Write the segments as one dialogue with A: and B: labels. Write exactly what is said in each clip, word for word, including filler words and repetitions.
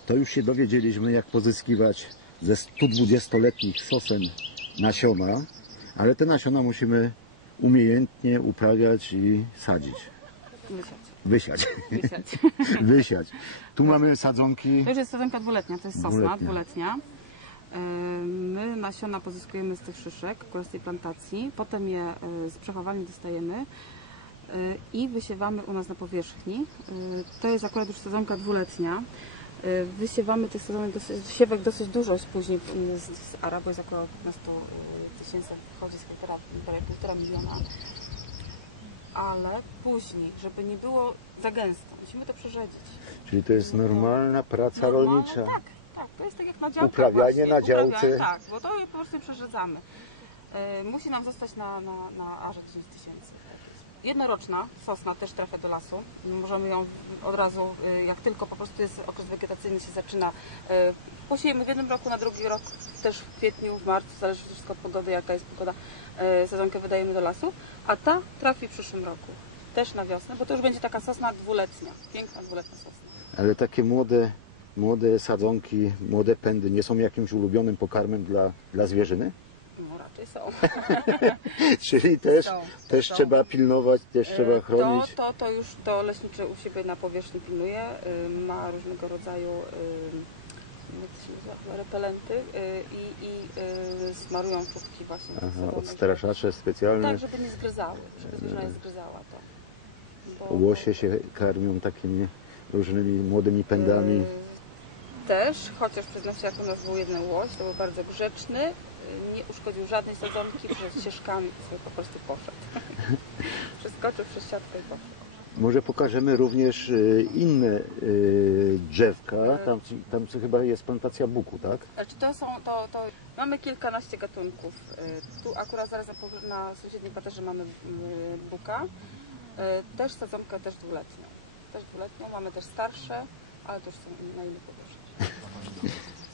A: To już się dowiedzieliśmy, jak pozyskiwać ze stu dwudziestoletnich sosen nasiona, ale te nasiona musimy umiejętnie uprawiać i sadzić.
B: Wysiać.
A: Wysiać.
B: Wysiać.
A: Wysiać. Tu mamy sadzonki.
B: To już jest sadzonka dwuletnia, to jest sosna
A: Dwuletnia.
B: dwuletnia. My nasiona pozyskujemy z tych szyszek, akurat z tej plantacji, potem je z przechowywania dostajemy i wysiewamy u nas na powierzchni. To jest akurat już sadzonka dwuletnia. Wysiewamy tych sadzonek dosyć, siewek dosyć dużo jest później z, z ara, bo jest około piętnaście tysięcy wchodzi z hektara, prawie półtora miliona. Ale później, żeby nie było za gęsto, musimy to przerzedzić.
A: Czyli to jest normalna praca
B: Normalna,
A: rolnicza.
B: Tak, tak, to jest tak jak na działce.
A: Uprawianie
B: właśnie.
A: na działce.
B: Uprawianie, tak, bo to je po prostu przerzedzamy. E, musi nam zostać na, na, na arze dziesięć tysięcy. Jednoroczna sosna też trafia do lasu. Możemy ją od razu, jak tylko po prostu jest okres wegetacyjny się zaczyna, posiejemy w jednym roku, na drugi rok, też w kwietniu, w marcu, zależy wszystko od pogody, jaka jest pogoda, sadzonkę wydajemy do lasu, a ta trafi w przyszłym roku, też na wiosnę, bo to już będzie taka sosna dwuletnia, piękna dwuletnia sosna.
A: Ale takie młode, młode sadzonki, młode pędy nie są jakimś ulubionym pokarmem dla, dla zwierzyny?
B: No raczej są.
A: Czyli też,
B: są,
A: też
B: są.
A: trzeba pilnować, też trzeba chronić.
B: To, to, to już to leśniczy u siebie na powierzchni pilnuje, ma różnego rodzaju jak to się nazywa, repelenty i, i smarują czubki właśnie.
A: Aha, odstraszacze specjalne.
B: Tak, żeby nie zgryzały, żeby zwierzę nie zgryzała to. Bo,
A: Łosie się karmią takimi różnymi młodymi pędami.
B: Yy, też, chociaż przyznam się, jak u nas był jeden łoś, to był bardzo grzeczny, nie uszkodził żadnej sadzonki, przez ścieżkami sobie po prostu poszedł. Przeskoczył przez siatkę i poszedł.
A: Może pokażemy również inne drzewka. Tam, tam chyba jest plantacja buku, tak?
B: Znaczy to są, to, to mamy kilkanaście gatunków. Tu akurat zaraz na, na sąsiednim parterze mamy buka. Też sadzonkę też dwuletnią. Też dwuletnią, mamy też starsze, ale to już są na innych powierzchniach.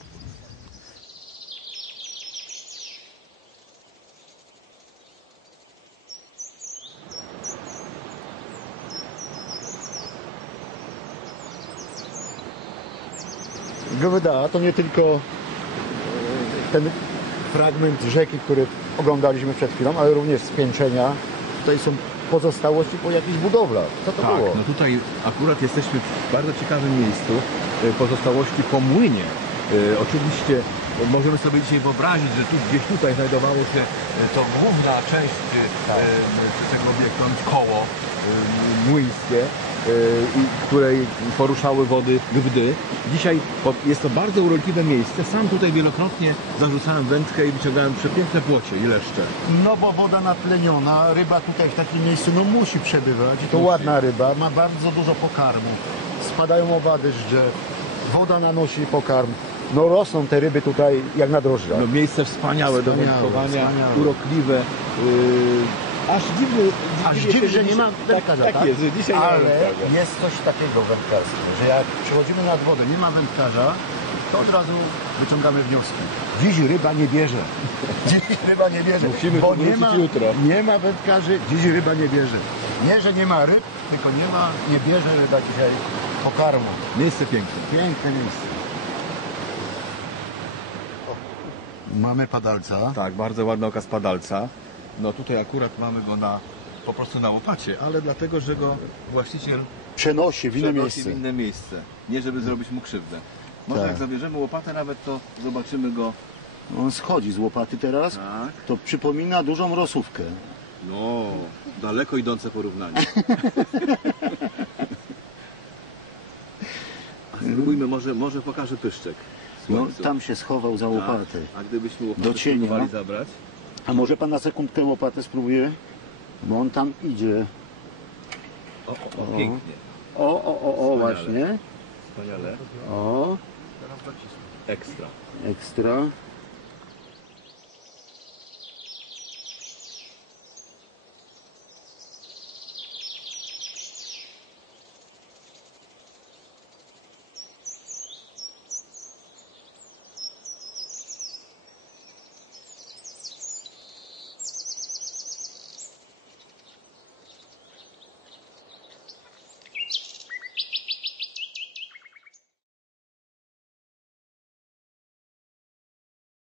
A: Gwda to nie tylko ten fragment rzeki, który oglądaliśmy przed chwilą, ale również spiętrzenia. Tutaj są pozostałości po jakichś budowlach. Co to
C: tak,
A: było?
C: No tutaj akurat jesteśmy w bardzo ciekawym miejscu. Pozostałości po młynie. E, oczywiście możemy sobie dzisiaj wyobrazić, że tu gdzieś tutaj znajdowało się to główna część tak. e, tego obiektu, koło e, młyńskie, i której poruszały wody Gwdy. Dzisiaj jest to bardzo urokliwe miejsce. Sam tutaj wielokrotnie zarzucałem wędkę i wyciągałem przepiękne płocie i leszcze.
A: No bo woda natleniona, ryba tutaj w takim miejscu no musi przebywać. To ładna ryba, ma bardzo dużo pokarmu. Spadają owady z drzew, woda nanosi pokarm. No rosną te ryby tutaj jak na drożdżach.
C: No miejsce wspaniałe, wspaniałe do wędkowania, wspaniałe. Urokliwe. Yy... Aż dziwny,
A: Aż dziwny, że nie ma wędkarza,
C: tak? Tak jest, że dzisiaj
A: ale
C: nie ma wędkarza.
A: Jest coś takiego w wędkarstwie, że jak przychodzimy nad wodę, nie ma wędkarza, to od razu wyciągamy wnioski. Dziś ryba nie bierze. Dziś ryba nie bierze,
C: musimy
A: bo nie ma,
C: jutro.
A: nie ma wędkarzy, dziś ryba nie bierze. Nie, że nie ma ryb, tylko nie ma, nie bierze ryba dzisiaj pokarmu.
C: Miejsce piękne.
A: Piękne miejsce. Mamy padalca.
C: Tak, bardzo ładny okaz padalca. No tutaj akurat mamy go na, po prostu na łopacie, ale dlatego, że go właściciel
A: przenosi w inne
C: przenosi
A: miejsce.
C: w inne miejsce. Nie żeby zrobić mu krzywdę. Może
A: tak.
C: Jak zabierzemy łopatę nawet, to zobaczymy go.
A: On schodzi z łopaty teraz.
C: Tak.
A: To przypomina dużą rosówkę.
C: No, daleko idące porównanie. A spróbujmy, może, może pokażę pyszczek.
A: No, tam się schował za łopatę.
C: Tak. A gdybyśmy łopatę
A: do cienia
C: spróbowali zabrać?
A: A może pan na sekundkę łopatę spróbuje? Bo on tam idzie.
C: O, o, o pięknie.
A: O, o, o, o, właśnie.
C: Wspaniale.
A: O.
C: Ekstra.
A: Ekstra.